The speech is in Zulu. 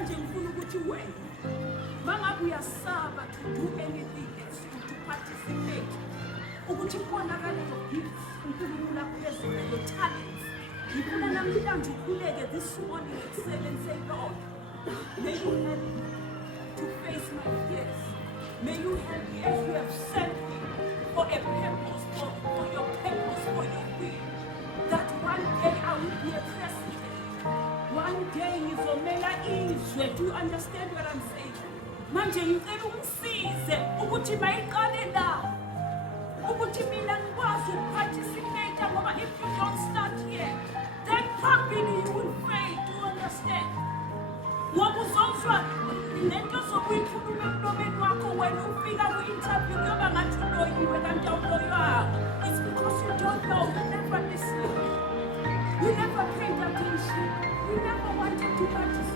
namhlanje ngifuna ukuthi wena mangabe uyasaba to do anything to participate ukuthi kubonakale your gifts uNkulunkulu akuphezulu your talents. Ngifuna namhlanje ukhuleke this morning excel and say, Lord, may you help me to face my fears. May you help me as you have sent me for a purpose, for your purpose, for your will. That one day I will be a president. One day ngizomela izwe. Do you understand what I'm saying? Manje ngicela ungisize ukuthi mayiqale la. Ukuthi mina ngikwazi ukuparticipate ngoba if you don't start here, then probably you will fail. Do you understand? Ngoba uzozwa lento zokuyikhuluma emlomeni wakho wena ufika ku-interview kuyoba ngathi uloyiwe kanti awuloyanga. It's because you don't know. You never listened. You never paid attention. You never wanted to participate.